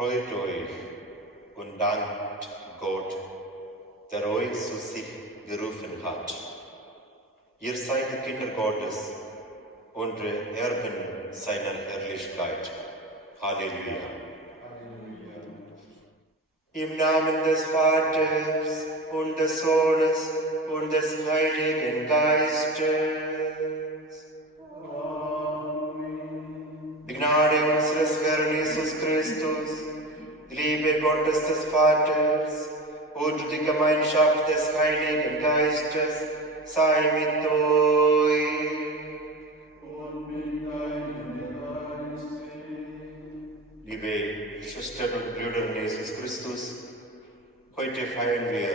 Freut euch und dankt Gott, der euch zu sich gerufen hat. Ihr seid Kinder Gottes und Erben seiner Herrlichkeit. Halleluja. Halleluja. Im Namen des Vaters und des Sohnes und des Heiligen Geistes. Amen. Die Gnade unseres Herrn Jesus Christus, die Liebe Gottes des Vaters und die Gemeinschaft des Heiligen Geistes sei mit euch. Und mit deinem Geiste. Liebe Schwestern und Brüder in Jesus Christus, heute feiern wir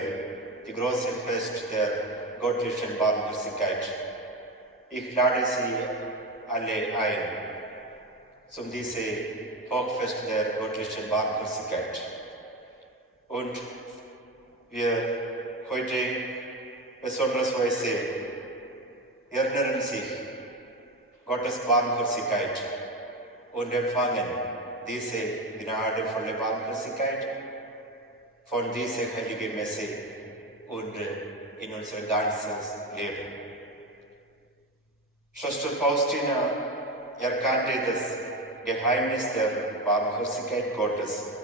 die große Fest der göttlichen Barmherzigkeit. Ich lade Sie alle ein zum diese Hochfest der göttlichen Barmherzigkeit. Und wir heute besondersweise erinnern sich Gottes Barmherzigkeit und empfangen diese gnadenvolle Barmherzigkeit von dieser heiligen Messe und in unser ganzes Leben. Schwester Faustina erkannte das Geheimnis der Barmherzigkeit Gottes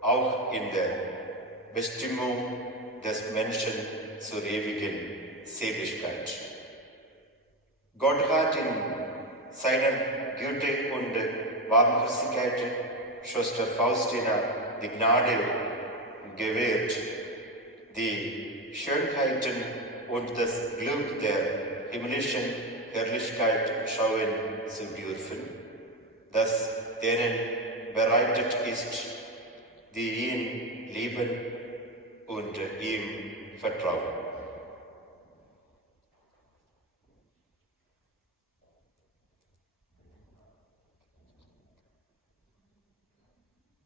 auch in der Bestimmung des Menschen zur ewigen Seligkeit. Gott hat in seiner Güte und Barmherzigkeit Schwester Faustina die Gnade gewährt, die Schönheiten und das Glück der himmlischen Herrlichkeit schauen zu dürfen, das denen bereitet ist, die ihn lieben und ihm vertrauen.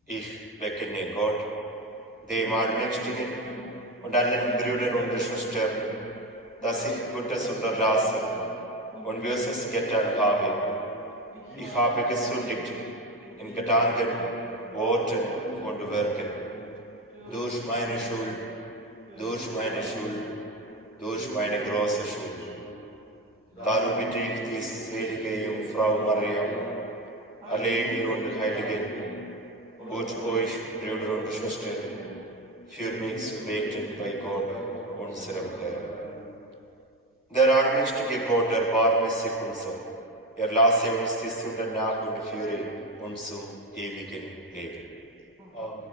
Ich bekenne Gott, dem Allmächtigen und allen Brüdern und Schwestern, dass ich Gutes unterlassen und Böses getan habe. Ich habe gesündigt in Gedanken, Worten und Werken, durch meine Schuld, durch meine große Schuld. Darum bitte ich die selige Jungfrau Maria, alle Engel und Heiligen, und euch, Brüder und Schwestern, für mich zu beten bei Gott, unserem Herrn. Der allmächtige Gott erbarme sich unser, erlasse uns die Sünden nach und führe uns zum ewigen Leben. Amen.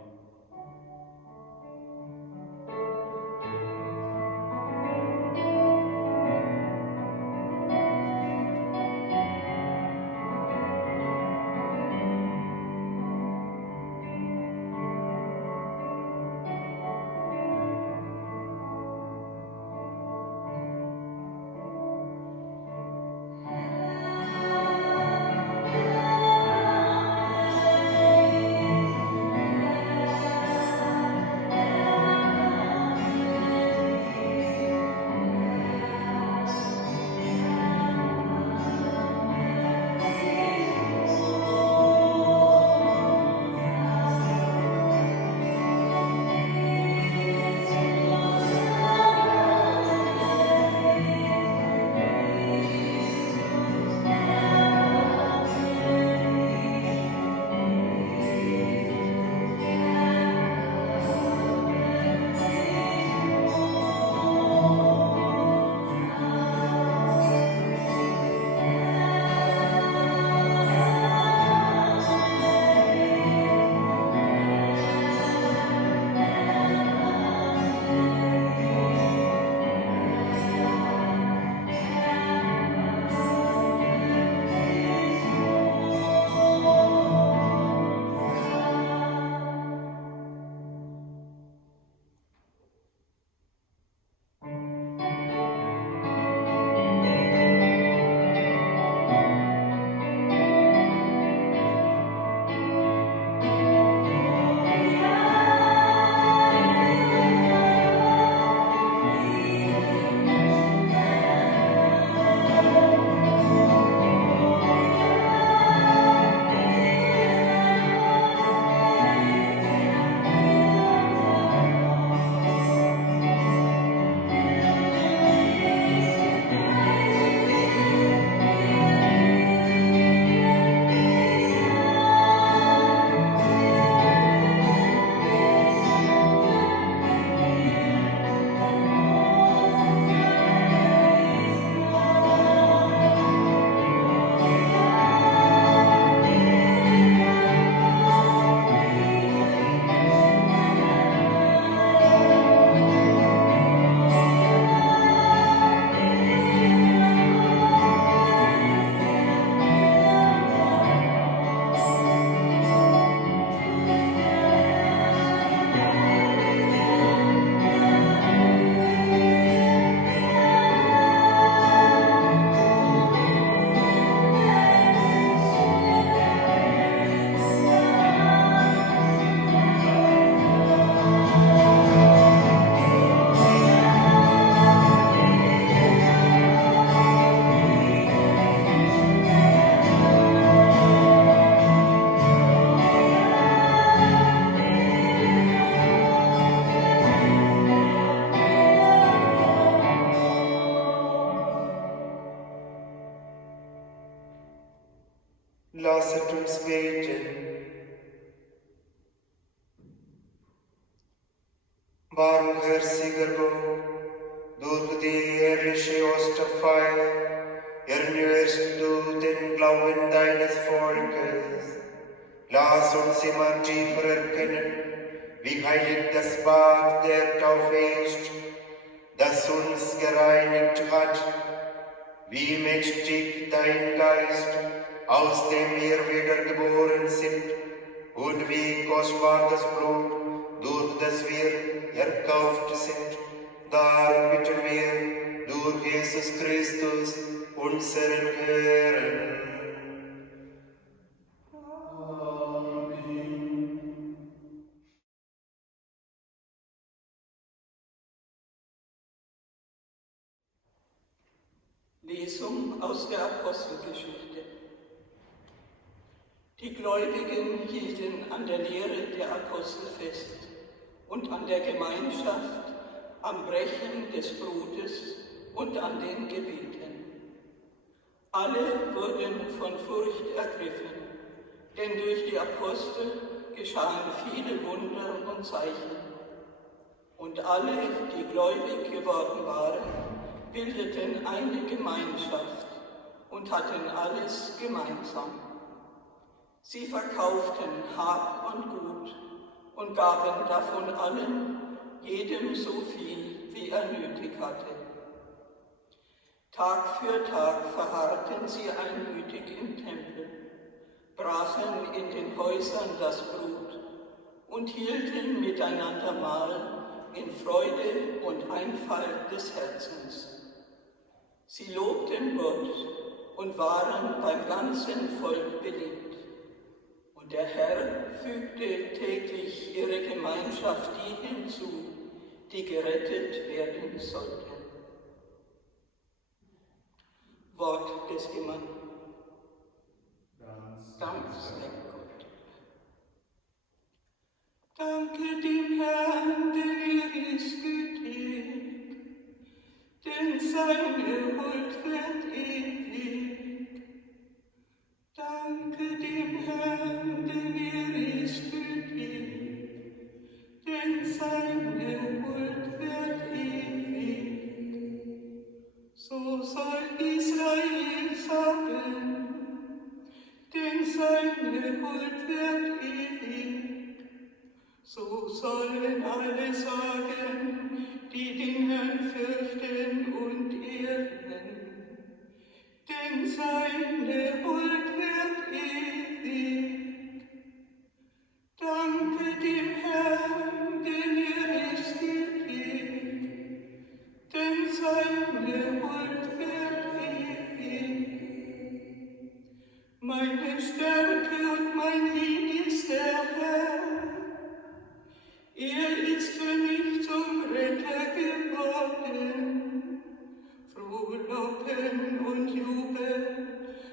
Barmherziger Gott, durch die ehrliche Osterfeier erneuerst du den Glauben deines Volkes. Lass uns immer tiefer erkennen, wie heilig das Bad der Taufe ist, das uns gereinigt hat, wie mächtig dein Geist, aus dem wir wiedergeboren sind, und wie kostbar das Blut, durch das wir erkauft sind. Darum bitten wir durch Jesus Christus, unseren Herrn. Lesung aus der Apostelgeschichte. Die Gläubigen hielten an der Lehre der Apostel fest und an der Gemeinschaft, am Brechen des Brotes und an den Gebeten. Alle wurden von Furcht ergriffen, denn durch die Apostel geschahen viele Wunder und Zeichen. Und alle, die gläubig geworden waren, bildeten eine Gemeinschaft und hatten alles gemeinsam. Sie verkauften Hab und Gut und gaben davon allen, jedem so viel, wie er nötig hatte. Tag für Tag verharrten sie einmütig im Tempel, brachen in den Häusern das Brot und hielten miteinander Mahl in Freude und Einfalt des Herzens. Sie lobten Gott und waren beim ganzen Volk beliebt. Und der Herr fügte täglich ihre Gemeinschaft die hinzu, die gerettet werden sollten. Wort des Gemeinderat's. Dank sei Gott. Danke dem Herrn, denn er ist gütig, denn seine Huld wird ewig. Danke dem Herrn, denn er ist gütig, denn seine Huld wird ewig. So soll Israel sagen, denn seine Huld wird ewig. So sollen alle sagen, die den Herrn fürchten und ehren, denn seine Huld wird ewig. Danke dem Herrn, denn er ist gütig, denn seine Huld wird ewig. Meine Stärke und mein Lied ist der Herr. Er ist für mich zum Retter geworden. Frohlocken und Jubel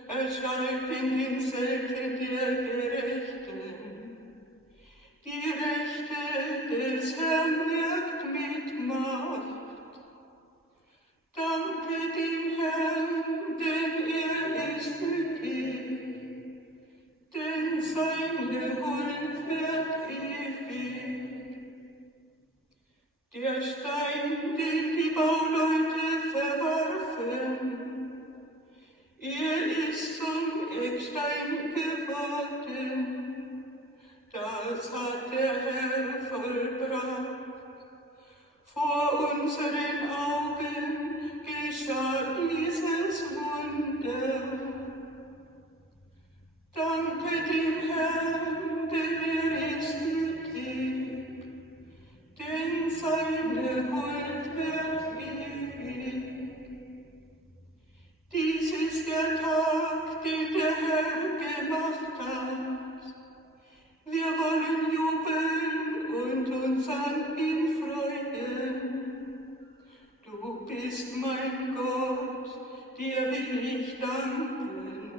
erschallt in den Zelten der Gerechten. Die Rechte des Herrn wirkt mit Macht. Danke dem Herrn, denn er ist gütig, denn seine Huld wird ewig. Der Stein, den die Bauleute verwarfen, er ist zum Eckstein geworden. Das hat der Herr vollbracht. Vor unseren Augen geschah dieses Wunder. Danke dem Herrn, denn er ist gütig, denn seine Huld wird ewig. Dies ist der Tag, den der Herr gemacht hat. Wir wollen jubeln und uns an ihm freuen. Du bist mein Gott, dir will ich danken.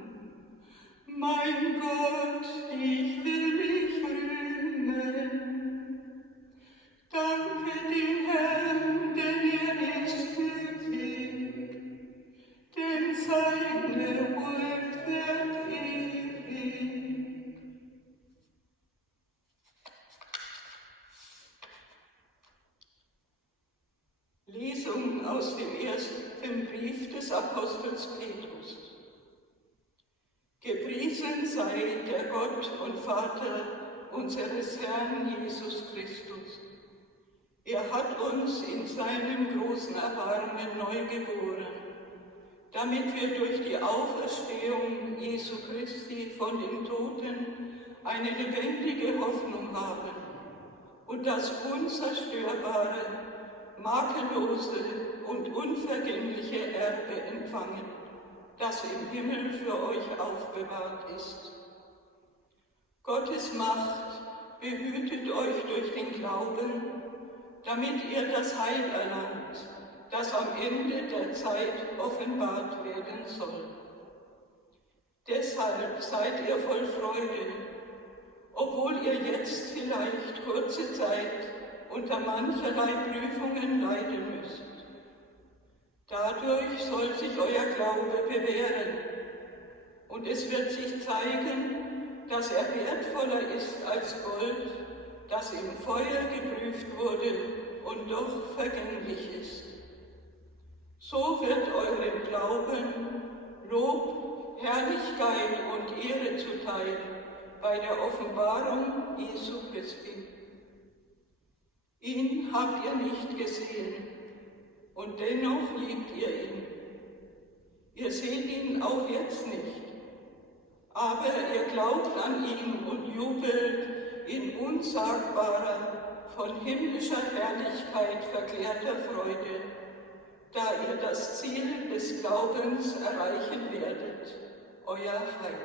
Mein Gott, dich will Lesung aus dem ersten Brief des Apostels Petrus. Gepriesen sei der Gott und Vater unseres Herrn Jesus Christus. Er hat uns in seinem großen Erbarmen neu geboren, damit wir durch die Auferstehung Jesu Christi von den Toten eine lebendige Hoffnung haben und das unzerstörbare, makellose und unvergängliche Erbe empfangen, das im Himmel für euch aufbewahrt ist. Gottes Macht behütet euch durch den Glauben, damit ihr das Heil erlangt, das am Ende der Zeit offenbart werden soll. Deshalb seid ihr voll Freude, obwohl ihr jetzt vielleicht kurze Zeit unter mancherlei Prüfungen leiden müsst. Dadurch soll sich euer Glaube bewähren und es wird sich zeigen, dass er wertvoller ist als Gold, das im Feuer geprüft wurde und doch vergänglich ist. So wird eurem Glauben Lob, Herrlichkeit und Ehre zuteil bei der Offenbarung Jesu Christi. Ihn habt ihr nicht gesehen, und dennoch liebt ihr ihn. Ihr seht ihn auch jetzt nicht, aber ihr glaubt an ihn und jubelt in unsagbarer, von himmlischer Herrlichkeit verklärter Freude, da ihr das Ziel des Glaubens erreichen werdet, euer Heil.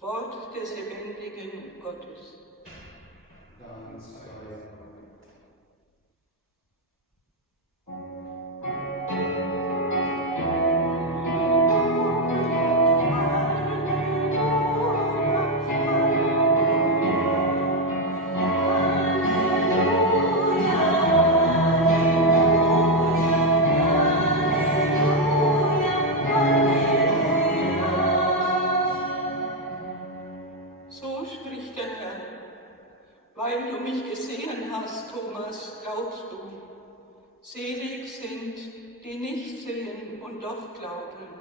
Wort des lebendigen Gottes. Dank sei So spricht der Herr: Weil du mich gesehen hast, Thomas, glaubst du. Selig sind, die nicht sehen und doch glauben.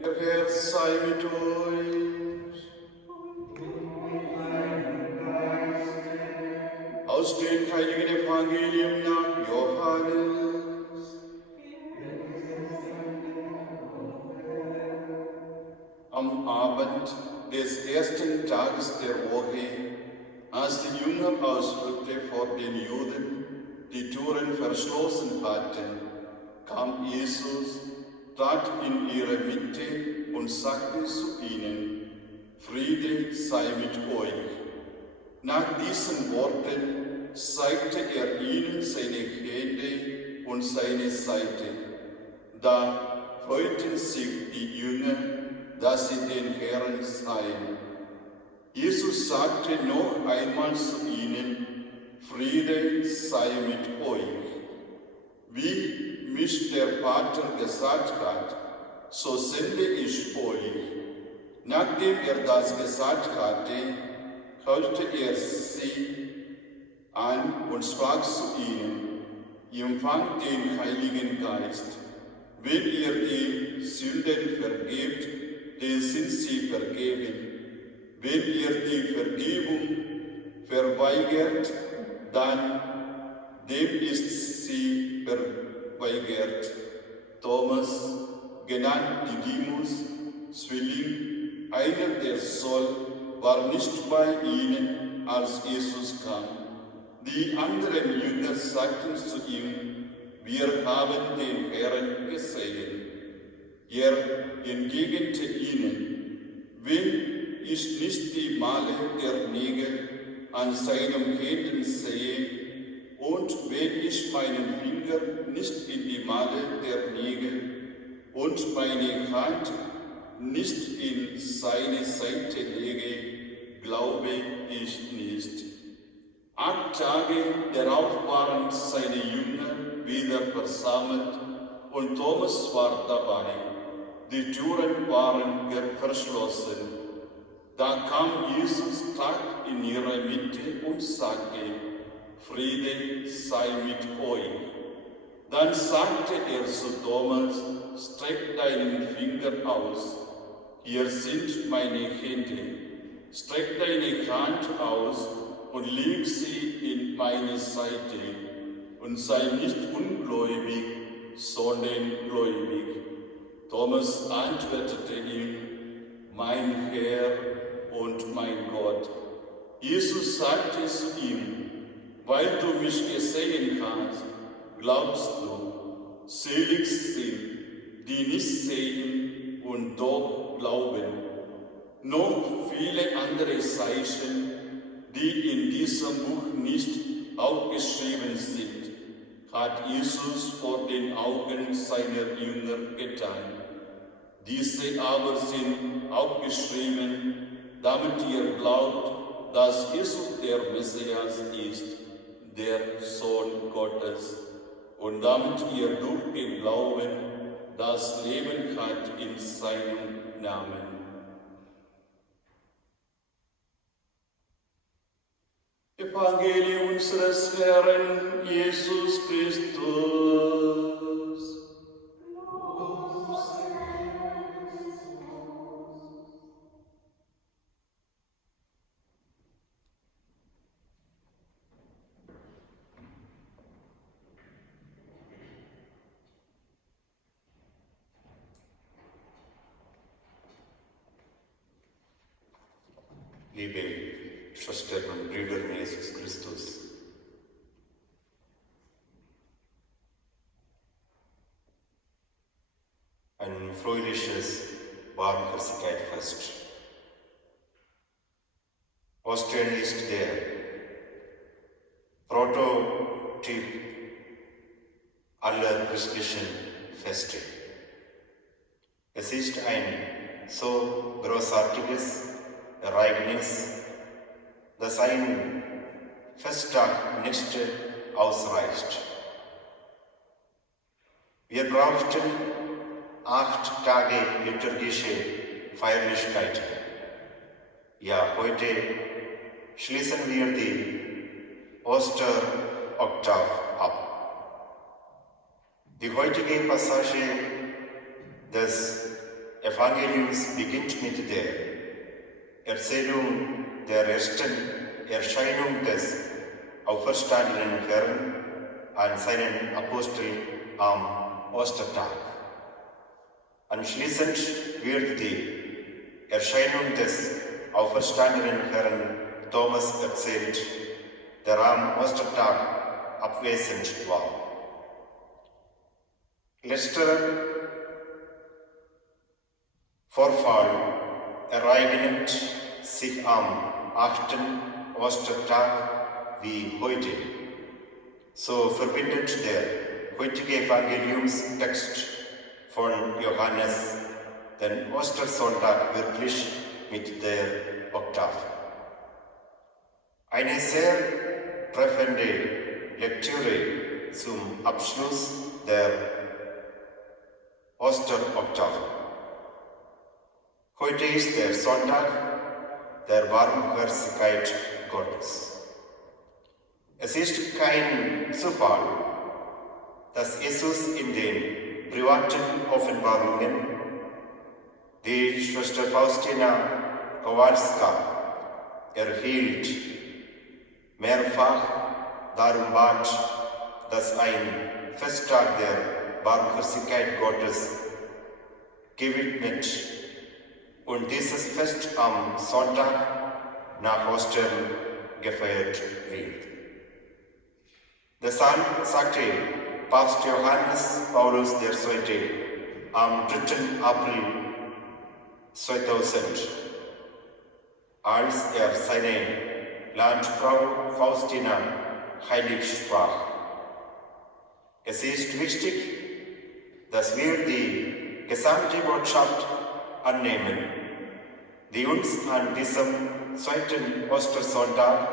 Der Herr sei mit euch. Aus dem heiligen Evangelium nach Johannes. Am Abend des ersten Tages der Woche, als die Jünger ausrückte vor den Juden die Türen verschlossen hatten, kam Jesus, trat in ihre Mitte und sagte zu ihnen: Friede sei mit euch. Nach diesen Worten zeigte er ihnen seine Hände und seine Seite. Da freuten sich die Jünger, dass sie den Herrn sahen. Jesus sagte noch einmal zu ihnen: Friede sei mit euch. Wie mich der Vater gesagt hat, so sende ich euch. Nachdem er das gesagt hatte, hauchte er sie an und sprach zu ihnen: Empfangt den Heiligen Geist. Wenn ihr die Sünden vergebt, dann sind sie vergeben. Wenn ihr die Vergebung verweigert, dann dem ist sie verweigert. Thomas, genannt Didymus, Zwilling, einer der Soll, war nicht bei ihnen, als Jesus kam. Die anderen Jünger sagten zu ihm: Wir haben den Herrn gesehen. Er entgegnete ihnen: Wenn ich nicht die Male der Nägel an seinen Händen sehe und wenn ich meinen Finger nicht in die Male der Nägel und meine Hand nicht in seine Seite lege, glaube ich nicht. 8 Tage darauf waren seine Jünger wieder versammelt und Thomas war dabei. Die Türen waren verschlossen. Da kam Jesus, trat in ihre Mitte und sagte: Friede sei mit euch. Dann sagte er zu Thomas: Streck deinen Finger aus. Hier sind meine Hände. Streck deine Hand aus und leg sie in meine Seite. Und sei nicht ungläubig, sondern gläubig. Thomas antwortete ihm: Mein Herr und mein Gott. Jesus sagte zu ihm: Weil du mich gesehen hast, glaubst du. Selig sind, die nicht sehen und doch glauben. Noch viele andere Zeichen, die in diesem Buch nicht aufgeschrieben sind, hat Jesus vor den Augen seiner Jünger getan. Diese aber sind aufgeschrieben, damit ihr glaubt, dass Jesus der Messias ist, der Sohn Gottes, und damit ihr durch den Glauben das Leben hat in seinem Namen. Evangelium unseres Herrn Jesus Christus. Liebe Schwestern und Brüder in Jesus Christus, ein fröhliches Barmherzigkeitsfest. Ostern ist der Prototyp aller christlichen Feste. Es ist ein so großartiges Ereignis, dass ein Festtag nicht ausreicht. Wir brauchten 8 Tage liturgische Feierlichkeiten. Ja, heute schließen wir die Osteroktav ab. Die heutige Passage des Evangeliums beginnt mit der Erzählung der ersten Erscheinung des auferstandenen Herrn an seinen Apostel am Ostertag. Anschließend wird die Erscheinung des auferstandenen Herrn Thomas erzählt, der am Ostertag abwesend war. Letzterer Vorfall ereignet sich am 8. Ostertag wie heute. So verbindet der heutige Evangeliumstext von Johannes den Ostersonntag wirklich mit der Oktav. Eine sehr treffende Lektüre zum Abschluss der Osteroktav. Heute ist der Sonntag der Barmherzigkeit Gottes. Es ist kein Zufall, dass Jesus in den privaten Offenbarungen die Schwester Faustina Kowalska erhielt, mehrfach darum bat, dass ein Festtag der Barmherzigkeit Gottes gewidmet und dieses Fest am Sonntag nach Ostern gefeiert wird. Deshalb sagte Papst Johannes Paulus II. Am 3. April 2000, als er seine Landfrau Faustina heilig sprach: Es ist wichtig, dass wir die gesamte Botschaft annehmen, die uns an diesem zweiten Ostersonntag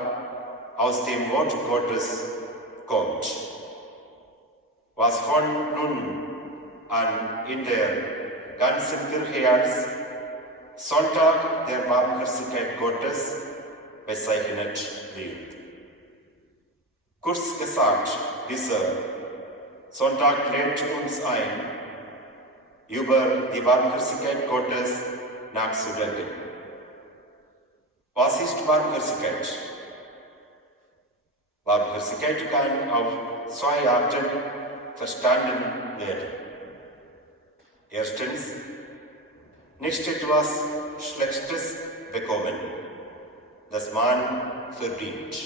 aus dem Wort Gottes kommt. Was von nun an in der ganzen Kirche als Sonntag der Barmherzigkeit Gottes bezeichnet wird. Kurz gesagt, dieser Sonntag lädt uns ein, über die Barmherzigkeit Gottes nachzudenken. Was ist Barmherzigkeit? Barmherzigkeit kann auf zwei Arten verstanden werden. Erstens, nicht etwas Schlechtes bekommen, das man verdient.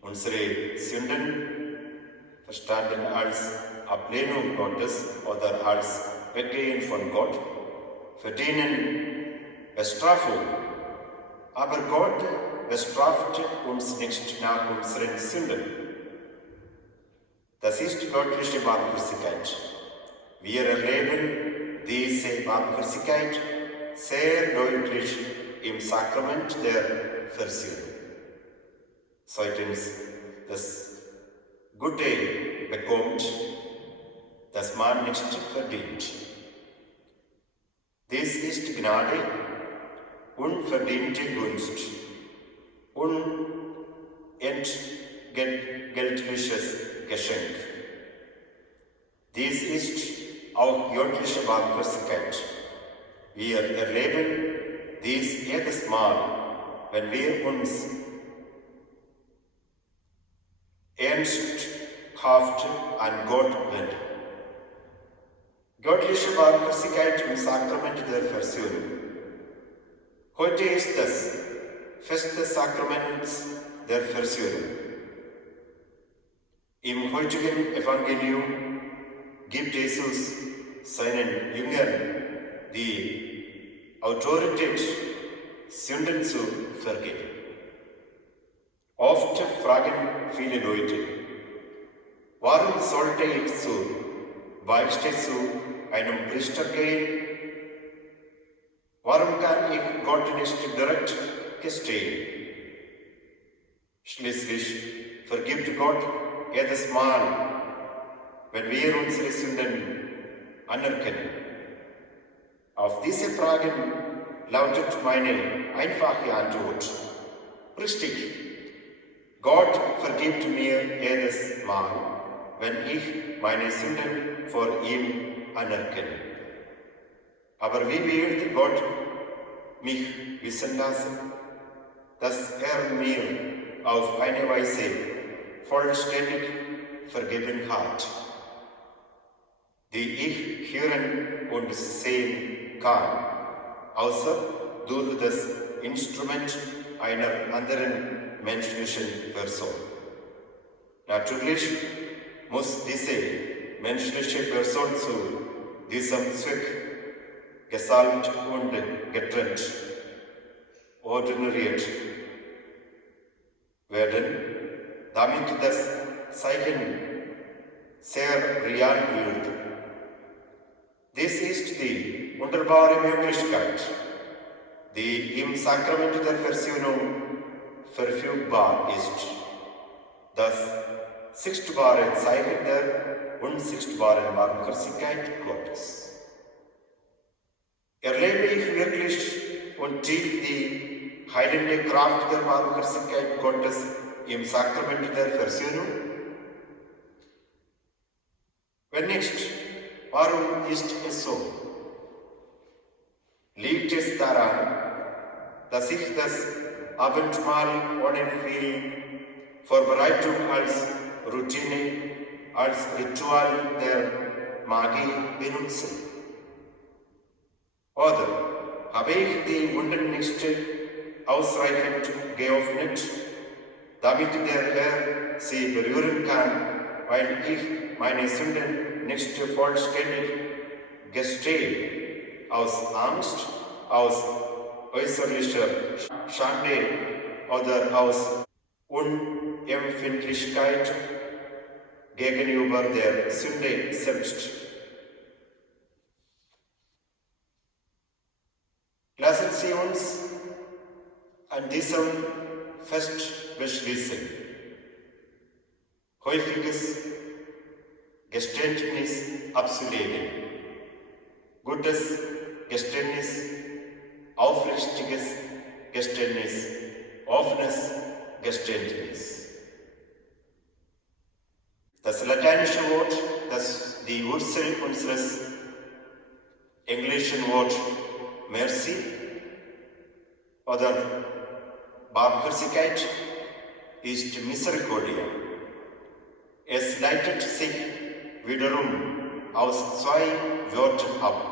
Unsere Sünden, verstanden als Ablehnung Gottes oder als Weggehen von Gott, verdienen Bestrafung. Aber Gott bestraft uns nicht nach unseren Sünden. Das ist göttliche Barmherzigkeit. Wir erleben diese Barmherzigkeit sehr deutlich im Sakrament der Versöhnung. Zweitens, das Gute bekommt, das man nicht verdient. Dies ist Gnade, unverdiente Gunst, unentgeltliches Geschenk. Dies ist auch göttliche Barmherzigkeit. Wir erleben dies jedes Mal, wenn wir uns ernsthaft an Gott wenden. Göttliche Barmherzigkeit im Sakrament der Versöhnung. Heute ist das Fest des Sakraments der Versöhnung. Im heutigen Evangelium gibt Jesus seinen Jüngern die Autorität, Sünden zu vergeben. Oft fragen viele Leute, warum sollte ich zur Beichte zu einem Priester gehen? Warum kann ich Gott nicht direkt gestehen? Schließlich vergibt Gott jedes Mal, wenn wir unsere Sünden anerkennen. Auf diese Fragen lautet meine einfache Antwort: richtig. Gott vergibt mir jedes Mal, wenn ich meine Sünden vor ihm anerkenne. Aber wie wird Gott mich wissen lassen, dass er mir auf eine Weise vollständig vergeben hat, die ich hören und sehen kann, außer durch das Instrument einer anderen menschlichen Person? Natürlich muss diese menschliche Person zu diesem Zweck gesalbt und getrennt, ordiniert werden, damit das Zeichen sehr real wird. Dies ist die wunderbare Möglichkeit, die im Sakrament der Versöhnung verfügbar ist. Das sichtbare Zeichen der unsichtbaren Barmherzigkeit Gottes. Erlebe ich wirklich und tief die heilende Kraft der Barmherzigkeit Gottes im Sakrament der Versöhnung? Wenn nicht, warum ist es so? Liegt es daran, dass ich das Abendmahl ohne viel Vorbereitung als Routine, als Ritual der Magie benutze? Oder habe ich die Wunden nicht ausreichend geöffnet, damit der Herr sie berühren kann, weil ich meine Sünden nicht vollständig gestehe, aus Angst, aus äußerlicher Schande oder aus Unempfindlichkeit gegenüber der Sünde selbst. an diesem Fest beschließen. Häufiges Geständnis abzulegen. Gutes Geständnis, aufrichtiges Geständnis, offenes Geständnis. Das lateinische Wort, das die Wurzel unseres englischen Wortes Mercy oder Barmherzigkeit ist Misericordia. Es leitet sich wiederum aus zwei Wörtern ab.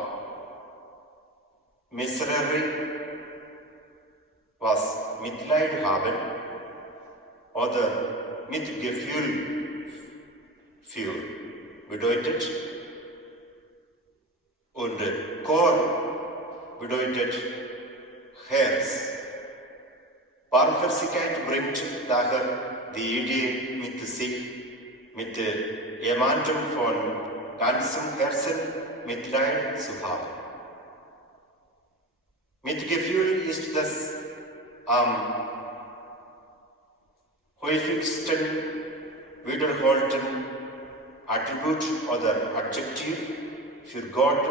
Miserere, was Mitleid haben oder Mitgefühl für bedeutet, und Cor bedeutet Herz. Barmherzigkeit bringt daher die Idee mit sich, mit jemandem von ganzem Herzen Mitleid zu haben. Mitgefühl ist das am häufigsten wiederholten Attribut oder Adjektiv für Gott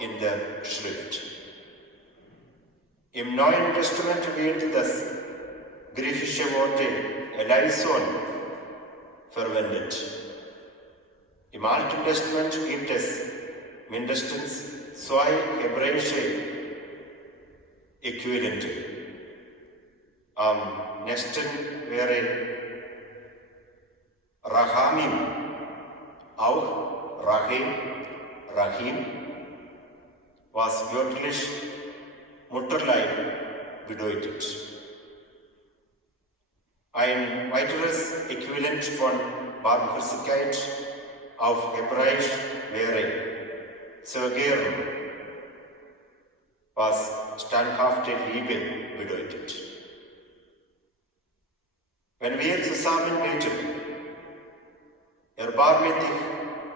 in der Schrift. Im Neuen Testament wird das griechische Wort Eleison verwendet. Im Alten Testament gibt es mindestens zwei hebräische Äquivalente. Am nächsten wäre Rachamim, auch Rahim, was wörtlich Mutterleib bedeutet. Ein weiteres Äquivalent von Barmherzigkeit auf Hebräisch wäre Zergern, was standhafte Liebe bedeutet. Wenn wir zusammen beten, erbarme dich,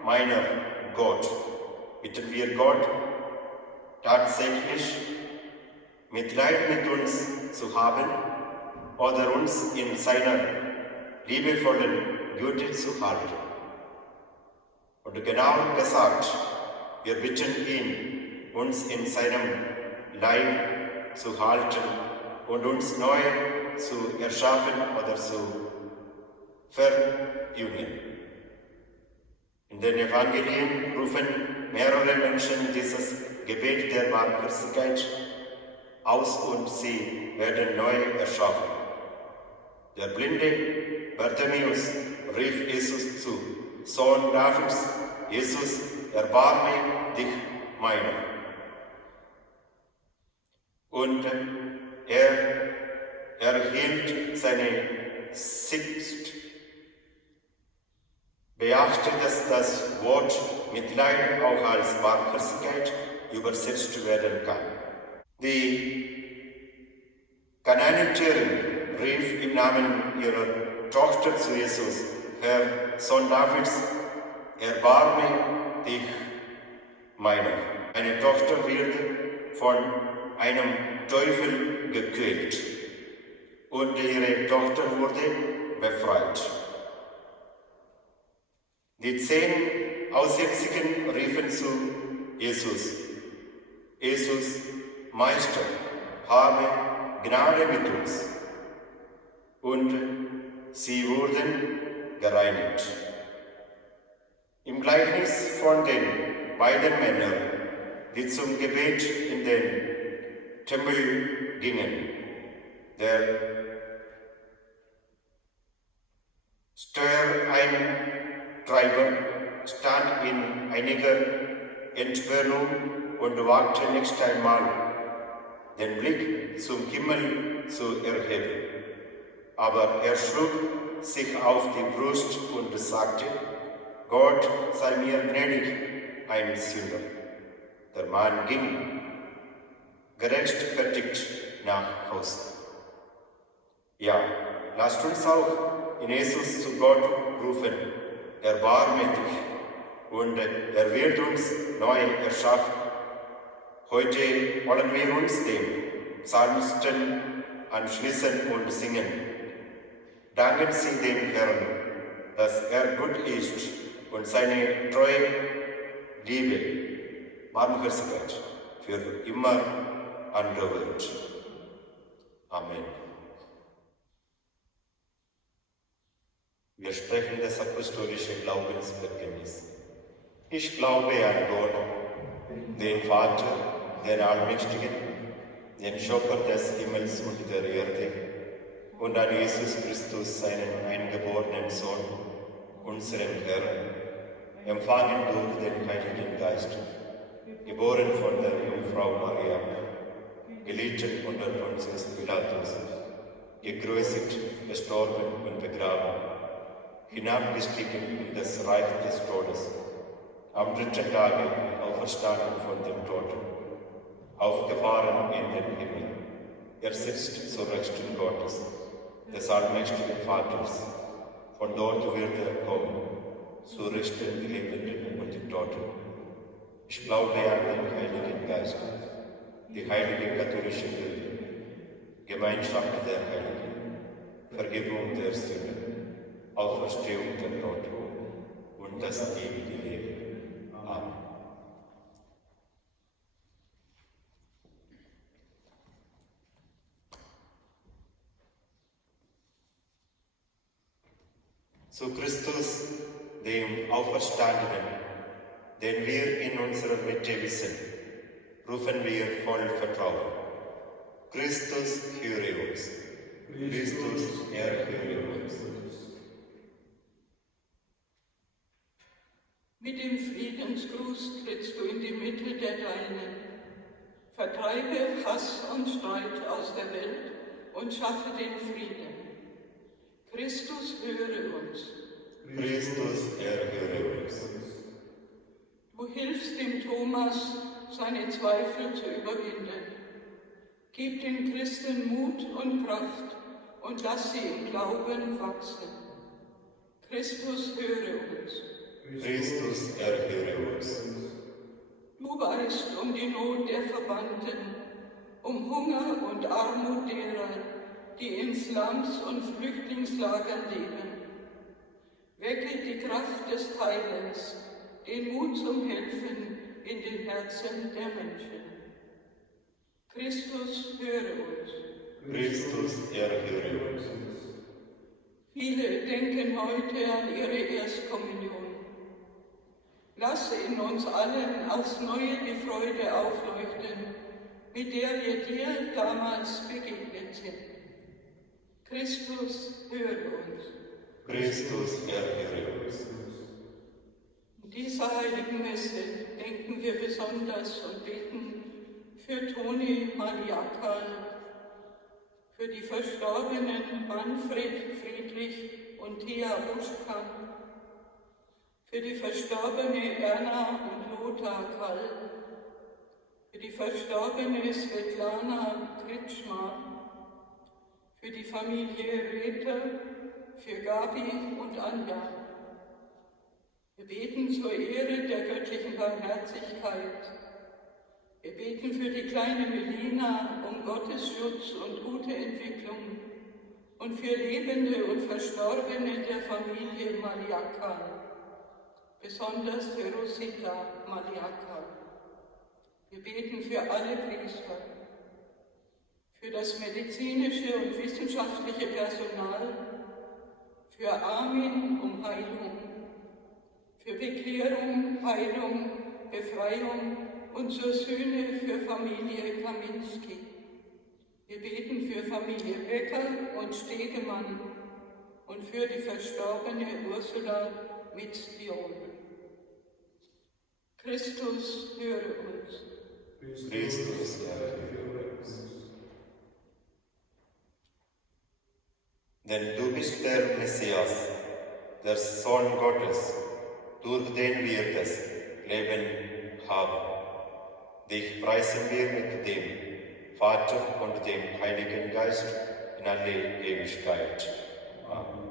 meiner Gott, bitten wir Gott tatsächlich Mitleid mit uns zu haben oder uns in seiner liebevollen Güte zu halten. Und genau gesagt, wir bitten ihn, uns in seinem Leib zu halten und uns neu zu erschaffen oder zu verjüngen. In den Evangelien rufen mehrere Menschen dieses Gebet der Barmherzigkeit aus und sie werden neu erschaffen. Der blinde Bartimäus rief Jesus zu: Sohn Davids, Jesus, erbarme dich meiner. Und er erhielt seine Sicht. Beachte, dass das Wort Mitleid auch als Barmherzigkeit übersetzt werden kann. Die Kanaaniterin rief im Namen ihrer Tochter zu Jesus: Herr, Sohn Davids, erbarme dich meiner. Eine Tochter wird von einem Teufel gequält und ihre Tochter wurde befreit. Die 10 Aussätzigen riefen zu Jesus: Jesus, Meister, habe Gnade mit uns. Und sie wurden gereinigt. Im Gleichnis von den beiden Männern, die zum Gebet in den Tempel gingen, der Steuereintreiber stand in einiger Entfernung und wagte nicht einmal, den Blick zum Himmel zu erheben. Aber er schlug sich auf die Brust und sagte: Gott sei mir gnädig, ein Sünder. Der Mann ging gerechtfertigt nach Hause. Ja, lasst uns auch in Jesus zu Gott rufen: Erbarme dich, und er wird uns neu erschaffen. Heute wollen wir uns dem Psalmisten anschließen und singen. Danken Sie dem Herrn, dass er gut ist und seine treue Liebe, Barmherzigkeit für immer andauert. Amen. Wir sprechen das apostolische Glaubensbekenntnis. Ich glaube an Gott, den Vater, den Allmächtigen, den Schöpfer des Himmels und der Erde, und an Jesus Christus, seinen eingeborenen Sohn, unseren Herrn, empfangen durch den Heiligen Geist, geboren von der Jungfrau Maria, gelitten unter Pontius Pilatus, gekreuzigt, gestorben und begraben, hinabgestiegen in das Reich des Todes, am dritten Tage auferstanden von den Toten, aufgefahren in den Himmel. Er sitzt zur Rechten Gottes, des allmächtigen Vaters. Von dort wird er kommen, zu richten die Lebenden und die Toten. Ich glaube an den Heiligen Geist, die heilige katholische Kirche, Gemeinschaft der Heiligen, Vergebung der Sünden, Auferstehung der Toten und das ewige Leben. Amen. Zu Christus, dem Auferstandenen, den wir in unserer Mitte wissen, rufen wir voll Vertrauen. Christus, höre uns. Christus, erhöre uns. Mit dem Friedensgruß trittst du in die Mitte der Deinen. Vertreibe Hass und Streit aus der Welt und schaffe den Frieden. Christus, höre uns. Christus, erhöre uns. Du hilfst dem Thomas, seine Zweifel zu überwinden. Gib den Christen Mut und Kraft und lass sie im Glauben wachsen. Christus, höre uns. Christus, erhöre uns. Du weißt um die Not der Verbannten, um Hunger und Armut derer, die in Slums und Flüchtlingslagern leben. Wecke die Kraft des Teilens, den Mut zum Helfen in den Herzen der Menschen. Christus, höre uns. Christus, erhöre uns. Viele denken heute an ihre Erstkommunion. Lasse in uns allen aufs Neue die Freude aufleuchten, mit der wir dir damals begegnet sind. Christus, höre uns. Christus, erhöre uns. In dieser heiligen Messe denken wir besonders und beten für Toni Maliakal, für die Verstorbenen Manfred Friedrich und Thea Buschkamp, für die verstorbene Erna und Lothar Kall, für die verstorbene Svetlana Kritschma, für die Familie Räther, für Gabi und Anja. Wir beten zur Ehre der göttlichen Barmherzigkeit. Wir beten für die kleine Melina um Gottes Schutz und gute Entwicklung und für Lebende und Verstorbene der Familie Maliakal, besonders für Rosita Maliakal. Wir beten für alle Priester, für das medizinische und wissenschaftliche Personal, für Armin um Heilung, für Bekehrung, Heilung, Befreiung und zur Sühne für Familie Kaminski. Wir beten für Familie Becker und Stegemann und für die verstorbene Ursula mit Dion. Christus, höre uns. Christus, erhöre uns. Denn du bist der Messias, der Sohn Gottes, durch den wir das Leben haben. Dich preisen wir mit dem Vater und dem Heiligen Geist in alle Ewigkeit. Amen.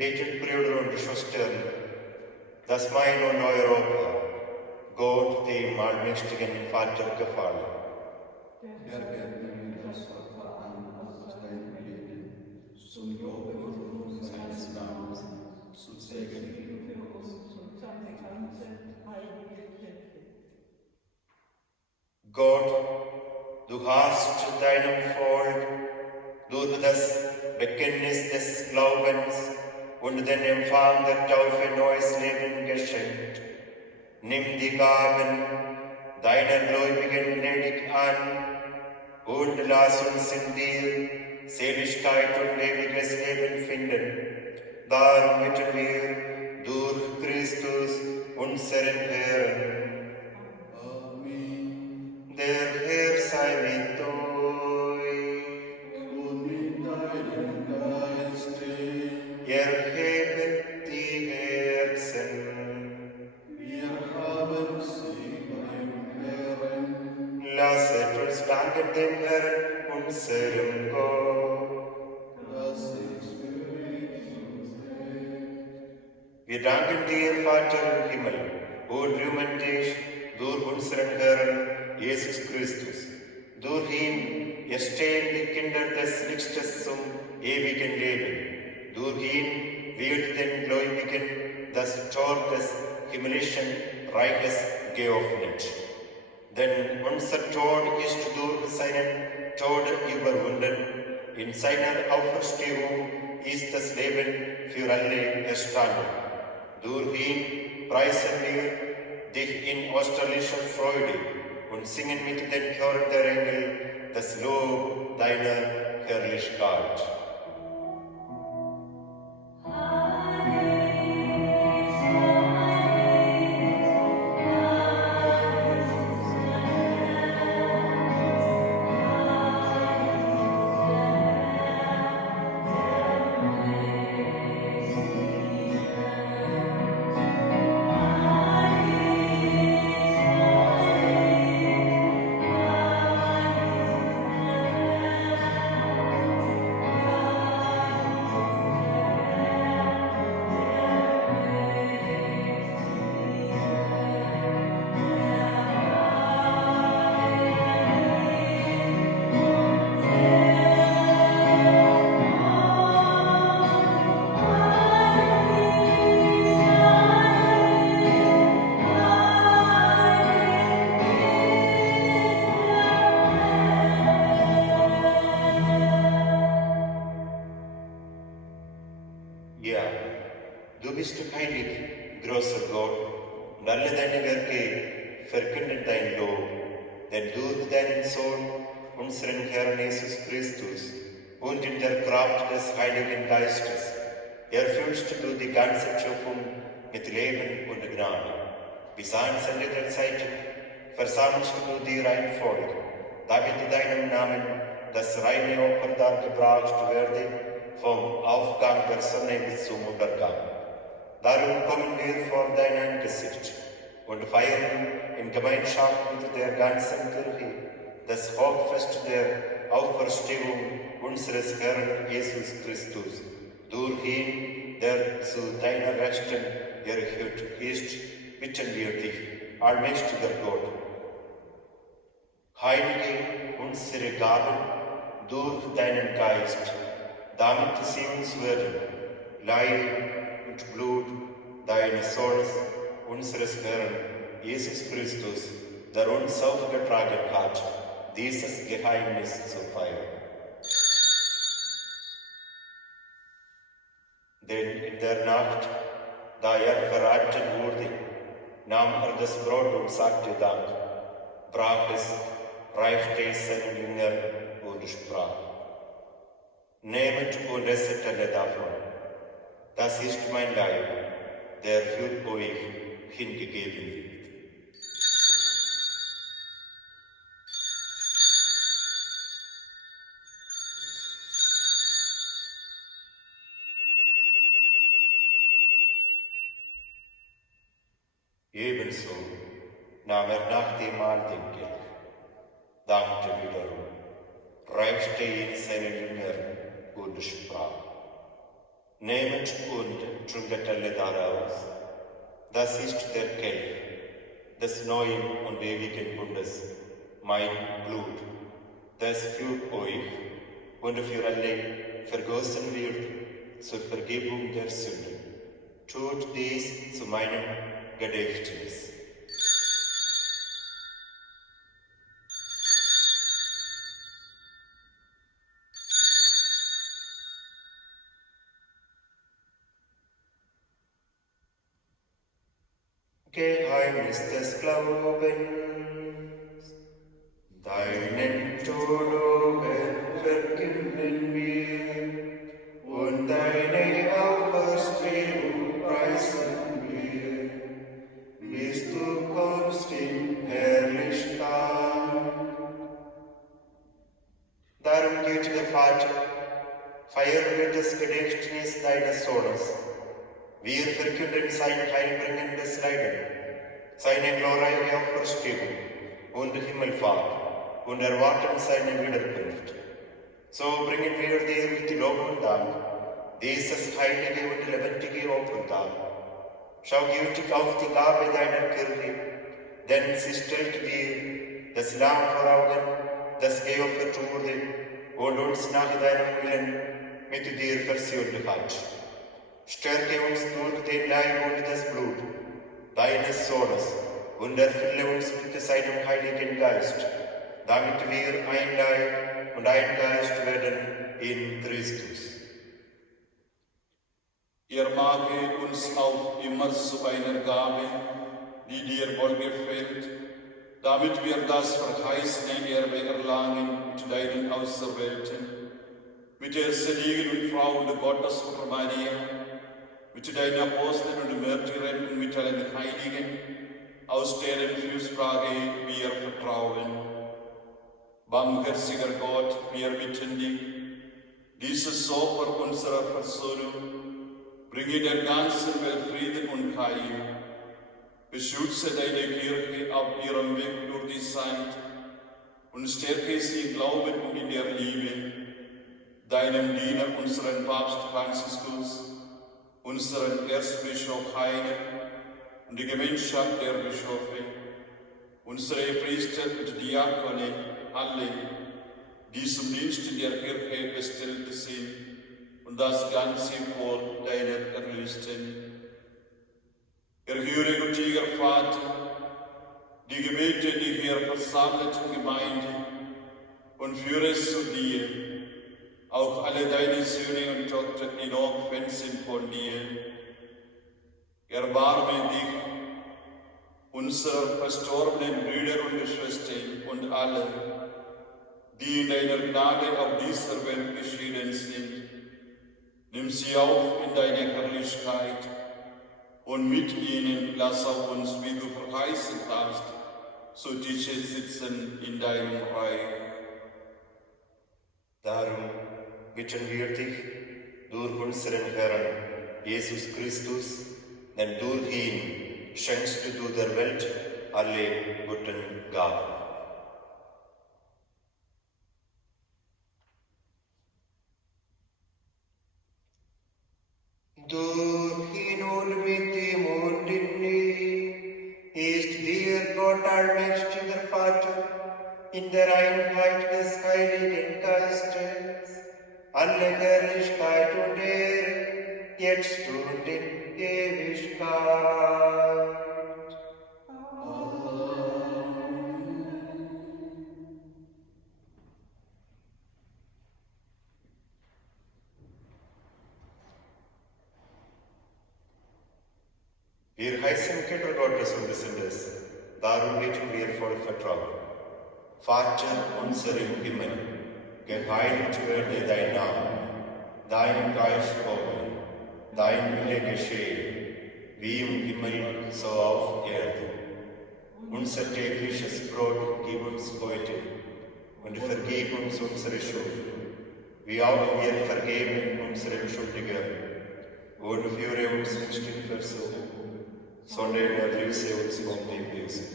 Betet, Brüder und Schwestern, dass mein und euer Opfer Gott, dem allmächtigen Vater, gefallen. Der Herr nehme das Opfer an aus deinem Leben, zum Lobe und seines Namens, zu Segen für uns und seine ganze heilige Kirche. Gott, du hast deinem Volk durch das Bekenntnis des Glaubens und den Empfang der Taufe neues Leben geschenkt. Nimm die Gaben deiner Gläubigen gnädig an und lass uns in dir Seligkeit und ewiges Leben finden. Darum bitten wir durch Christus, unseren Herrn. Amen. Der Herr sei mit euch. Und mit deinem Geiste, Erhebet die Herzen. wir haben sie beim Herrn. Lasset uns danken dem Herrn, unserem Gott. Das ist würdig und recht. Wir danken dir, Vater im Himmel, und rühmen dich durch unseren Herrn Jesus Christus. Durch ihn erstehen die Kinder des Lichtes zum ewigen Leben. Durch ihn wird den Gläubigen das Tor des himmlischen Reiches geöffnet. Denn unser Tod ist durch seinen Tod überwunden. In seiner Auferstehung ist das Leben für alle erstanden. Durch ihn preisen wir dich in österlicher Freude und singen mit den Chören der Engel das Lob deiner Herrlichkeit. Ja, du bist heilig, großer Gott, und alle deine Werke verkünden dein Lob, denn durch deinen Sohn, unseren Herrn Jesus Christus, und in der Kraft des Heiligen Geistes erfüllst du die ganze Schöpfung mit Leben und Gnade. Bis ans Ende der Zeiten versammelst du dir ein Volk, damit in deinem Namen das reine Opfer dargebracht werde, vom Aufgang der Sonne bis zum Untergang. Darum kommen wir vor dein Angesicht und feiern in Gemeinschaft mit der ganzen Kirche das Hochfest der Auferstehung unseres Herrn Jesus Christus. Durch ihn, der zu deiner Rechten erhöht ist, bitten wir dich, allmächtiger Gott, heilige unsere Gaben durch deinen Geist, damit sie uns werden, Leib und Blut deines Sohnes, unseres Herrn Jesus Christus, der uns aufgetragen hat, dieses Geheimnis zu feiern. Denn in der Nacht, da er verraten wurde, nahm er das Brot und sagte Dank, brach es, reichte es seinen Jüngern und sprach: Nehmet und esset alle davon, das ist mein Leib, der für euch hingegeben wird. Ebenso nahm er nach dem Mahl den Kelch, dankte wiederum, reichte ihn seinen Jüngern und sprach: Nehmet und trinket alle daraus. Das ist der Kelch des neuen und ewigen Bundes, mein Blut, das für euch und für alle vergossen wird zur Vergebung der Sünden. Tut dies zu meinem Gedächtnis. Geheimnis des Glaubens. Deinen Tod, o Herr, verkünden wir, und deine Auferstehung preisen wir, bis du kommst in Herrlichkeit. Darum gütiger Vater, feiern wir das Gedächtnis deines Sohnes. Wir verkünden sein heilbringendes Leiden, seine glorreiche Auferstehung und Himmelfahrt und erwarten seine Wiederkunft. So bringen wir dir mit Lob und Dank dieses heilige und lebendige Opfer dar. Schau gütig auf die Gabe deiner Kirche, denn sie stellt dir das Lamm vor Augen, das geopfert wurde und uns nach deinem Willen mit dir versöhnt hat. Stärke uns durch den Leib und das Blut deines Sohnes und erfülle uns mit seinem Heiligen Geist, damit wir ein Leib und ein Geist werden in Christus. Er mache uns auch immer zu einer Gabe, die dir wohlgefällt, damit wir das verheißene Erbe erlangen mit deinen Auserwählten, mit der seligen und Frau der Gottesmutter Maria, mit deinen Aposteln und Märtyrern und mit allen Heiligen, aus deren Fürsprache wir vertrauen. Barmherziger Gott, wir bitten dich, dieses Opfer unserer Versöhnung bringe der ganzen Welt Frieden und Heil. Beschütze deine Kirche auf ihrem Weg durch die Zeit und stärke sie im Glauben und in der Liebe. Deinem Diener, unseren Papst Franziskus, unseren Erzbischof Heiner und die Gemeinschaft der Bischöfe, unsere Priester und Diakone, alle, die zum Dienst in der Kirche bestellt sind, und das ganze Volk deiner Erlösten. Erhöre, gütiger Vater, die Gebete der hier versammelten Gemeinde und führe es zu dir, auch alle deine Söhne und Tochter, die noch fern sind von dir. Erbarme dich, unserer verstorbenen Brüder und Schwestern und alle, die in deiner Gnade auf dieser Welt geschieden sind. Nimm sie auf in deine Herrlichkeit und mit ihnen lass auch uns, wie du verheißen hast, zu Tische sitzen in deinem Reich. Darum bitten wir dich durch unseren Herrn Jesus Christus, denn durch ihn schenkst du der Welt alle guten Gaben. Durch ihn und mit ihm und in ihm ist dir Gott allmächtiger Vater in der Einheit des Heiligen Geistes alle Herrlichkeit und Ehre, jetzt und in Ewigkeit. Wir heißen Kinder Gottes und sind es, darum beten wir voll Vertrauen. Vater unser im Himmel, geheiligt werde dein Name, dein Geist komme, dein Wille geschehe, wie im Himmel, so auf Erden. Unser tägliches Brot gib uns heute und vergib uns unsere Schuld, wie auch wir vergeben unseren Schuldigern. Und führe uns nicht in Versuchung, sondern erlöse uns von dem Bösen.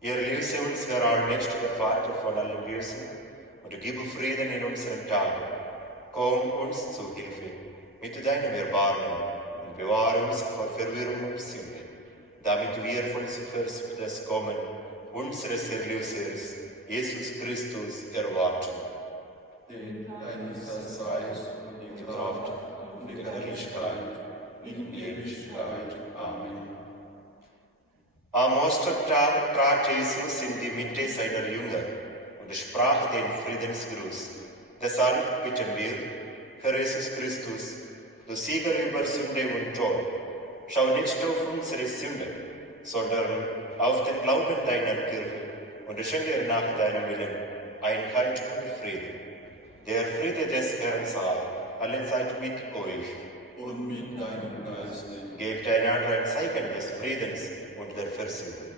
Erlöse uns, Herr allmächtiger Vater, von allem Bösen und gib Frieden in unseren Tagen. Komm uns zu Hilfe mit deinem Erbarmen und bewahre uns vor Verwirrung und Sünde, damit wir von zuversicht das Kommen unseres Erlösers, Jesus Christus, erwarten. Denn dein ist das Reich und die Kraft und die Herrlichkeit in Ewigkeit. Amen. Am Ostertag trat Jesus in die Mitte seiner Jünger und sprach den Friedensgruß. Deshalb bitten wir, Herr Jesus Christus, du Sieger über Sünde und Tod, schau nicht auf unsere Sünden, sondern auf den Glauben deiner Kirche und schenke nach deinem Willen Einheit und Frieden. Der Friede des Herrn sei allezeit mit euch. Und mit deinem Geiste. Gebt einander ein Zeichen des Friedens und der Versöhnung.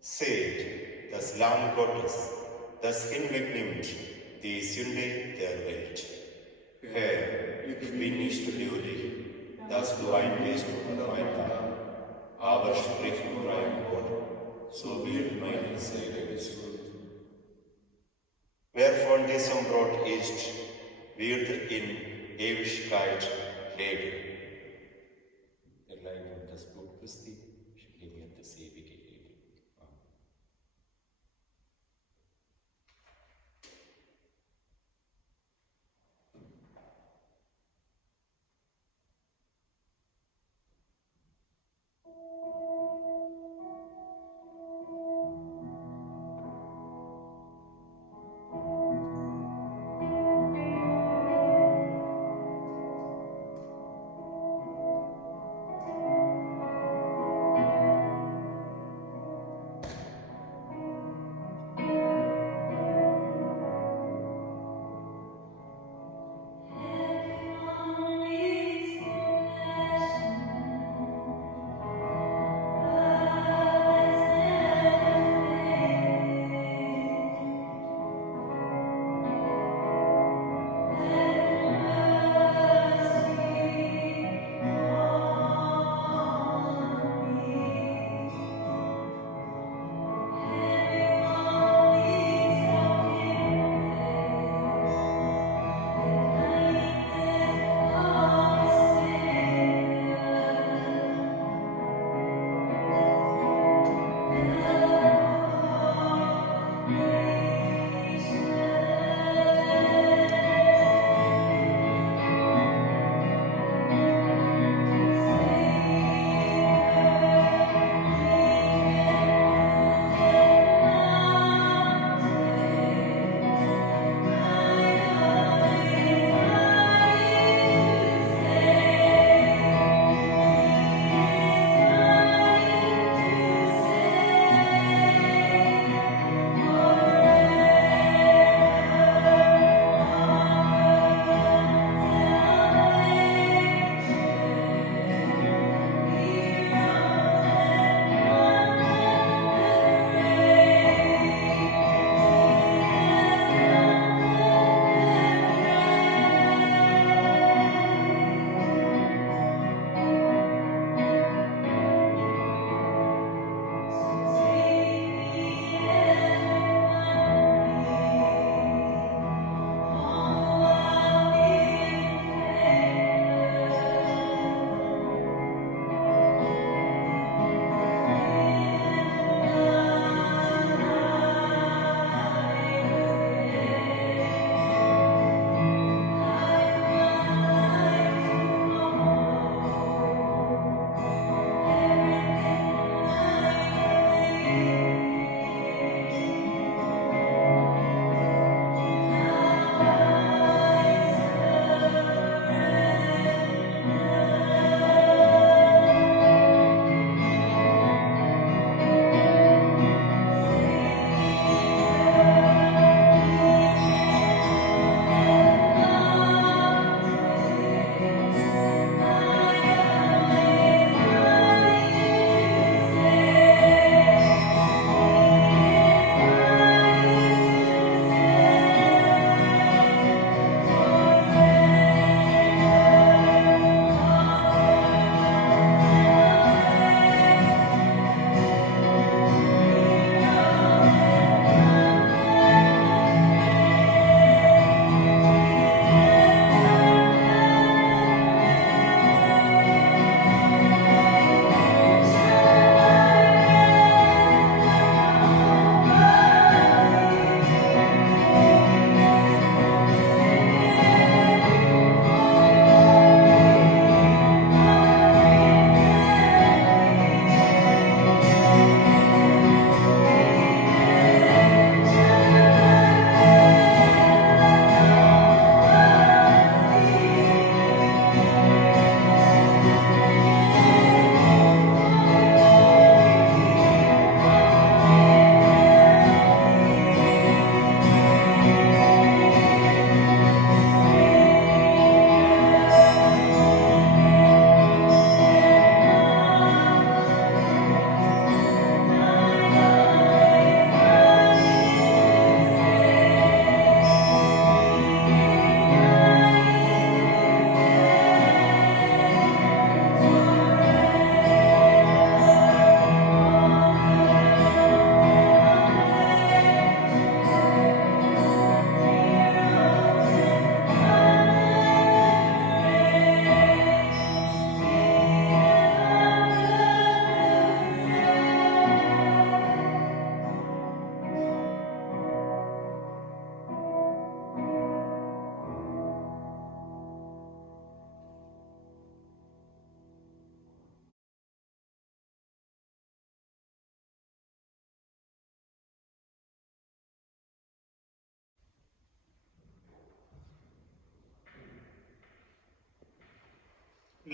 Seht, das Lamm Gottes, das hinwegnimmt die Sünde der Welt. Herr, ich bin nicht würdig, dass du eingehst unter mein Dach, aber sprich nur ein Wort, so wird meine Seele gesund. Wer von diesem Brot isst, wird in Ewigkeit leben. Der Leib und das Blut Christi schenke dir das ewige Leben. Amen.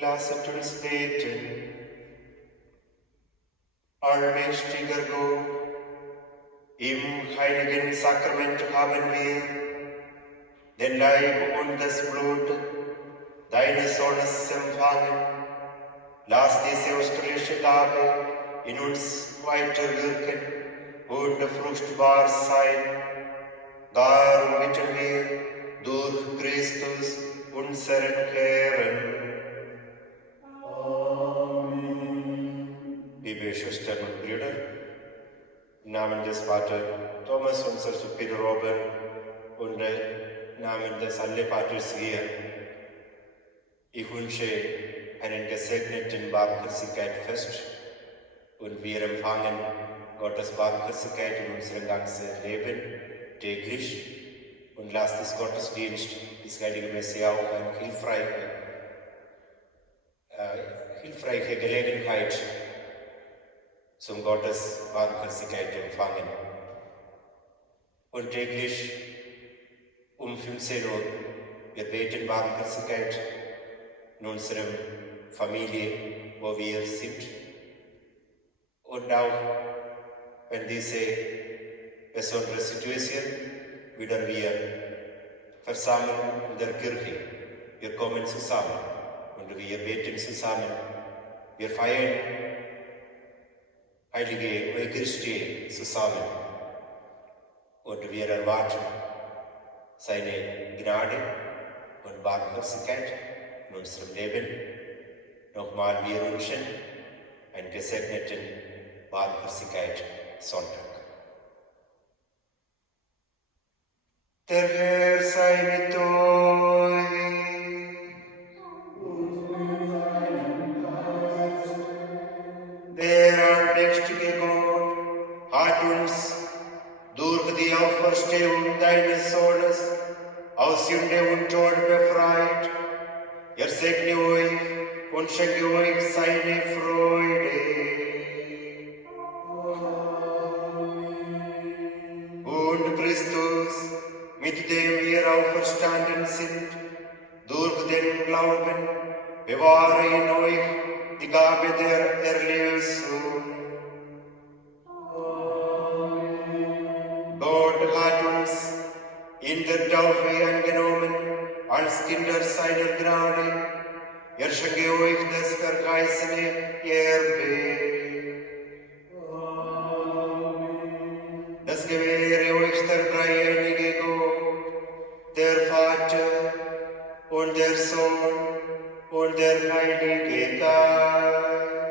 Lasset uns beten. Allmächtiger Gott, im heiligen Sakrament haben wir den Leib und das Blut deines Sohnes empfangen. Lass diese österliche Gabe in uns weiterwirken und fruchtbar sein. Darum bitten wir durch Christus, unseren Herrn. Liebe Schwestern und Brüder, im Namen des Pater Thomas und Sir Peter Robert und im Namen des Alle Paters wir, ich wünsche einen gesegneten Barmherzigkeitsfest und wir empfangen Gottes Barmherzigkeit in unserem ganzen Leben täglich und lasst das Gottesdienst, das Heilige Messe auch eine hilfreiche Gelegenheit zum Gottes Barmherzigkeit empfangen. Und täglich um 15 Uhr, wir beten Barmherzigkeit in unserer Familie, wo wir sind. Und auch wenn diese besondere Situation wieder wir versammeln in der Kirche, wir kommen zusammen und wir beten zusammen. Wir feiern Heilige Eucharistie zusammen und wir erwarten seine Gnade und Barmherzigkeit in unserem Leben. Nochmal, wir wünschen einen gesegneten Barmherzigkeit-Sonntag. Der Herr sei mit euch. Der allmächtige Gott hat uns durch die Auferstehung deines Sohnes aus Sünde und Tod befreit. Er segne euch und schenke euch seine Freude. Und Christus, mit dem wir auferstanden sind, durch den Glauben, bewahre in euch die Gabe der Erlösung. Gott hat uns in der Taufe angenommen als Kinder seiner Gnade. Er schenke euch das verheißene Erbe. Das gewähre euch der dreieinige Gott, der Vater und der Sohn und der Heilige Geist.